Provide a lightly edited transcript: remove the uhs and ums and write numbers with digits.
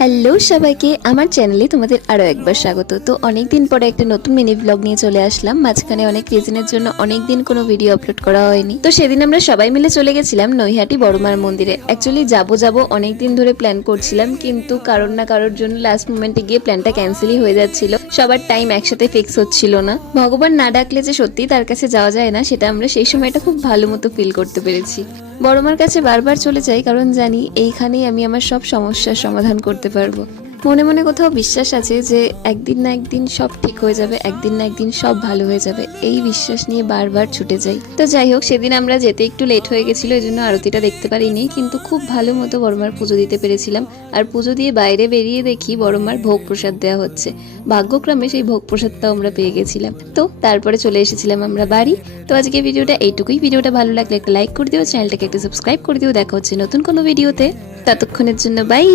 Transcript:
Hello সবাইকে আমার চ্যানেলে তোমাদের আরও একবার স্বাগত। তো অনেক দিন পরে একটা নতুন মিনি ব্লগ নিয়ে চলে আসলাম। মাঝখানে অনেক রিজনের জন্য অনেক দিন কোনো ভিডিও আপলোড করা হয়নি। তো সেদিন আমরা সবাই মিলে চলে গেছিলাম নৈহাটি বড়মার মন্দিরে। অ্যাকচুয়ালি যাবো অনেক দিন ধরে প্ল্যান করছিলাম, কিন্তু কারোর না কারোর জন্য লাস্ট মোমেন্টে গিয়ে প্ল্যানটা ক্যান্সেলই হয়ে যাচ্ছিল। সবার টাইম একসাথে ফিক্স হচ্ছিল না। ভগবান না ডাকলে যে সত্যি তার কাছে যাওয়া যায় না, সেটা আমরা সেই সময়টা খুব ভালো মতো ফিল করতে পেরেছি। বড়মার কাছে বারবার চলে যাই, কারণ জানি এইখানেই আমি আমার সব সমস্যার সমাধান করতে পারবো। মনে মনে কোথাও বিশ্বাস আছে যে একদিন না একদিন সব ঠিক হয়ে যাবে, একদিন না একদিন সব ভালো হয়ে যাবে। এই বিশ্বাস নিয়ে বারবার ছুটে যাই। তো যাই হোক, সেদিন আমরা যেতে একটু লেট হয়ে গেছিল, এই জন্য আরতিটা দেখতে পারিনি, কিন্তু খুব ভালো মতো বড়মার পুজো দিতে পেরেছিলাম। আর পুজো দিয়ে বাইরে বেরিয়ে দেখি বড়মার ভোগ প্রসাদ দেওয়া হচ্ছে। ভাগ্যক্রমে সেই ভোগ প্রসাদটাও আমরা পেয়ে গেছিলাম। তো তারপরে চলে এসেছিলাম আমরা বাড়ি। তো আজকে ভিডিওটা এইটুকুই। ভিডিওটা ভালো লাগলে একটা লাইক করে দিও, চ্যানেলটাকে একটা সাবস্ক্রাইব করে দিও। দেখা হচ্ছে নতুন কোনো ভিডিওতে। ততক্ষণের জন্য বাই।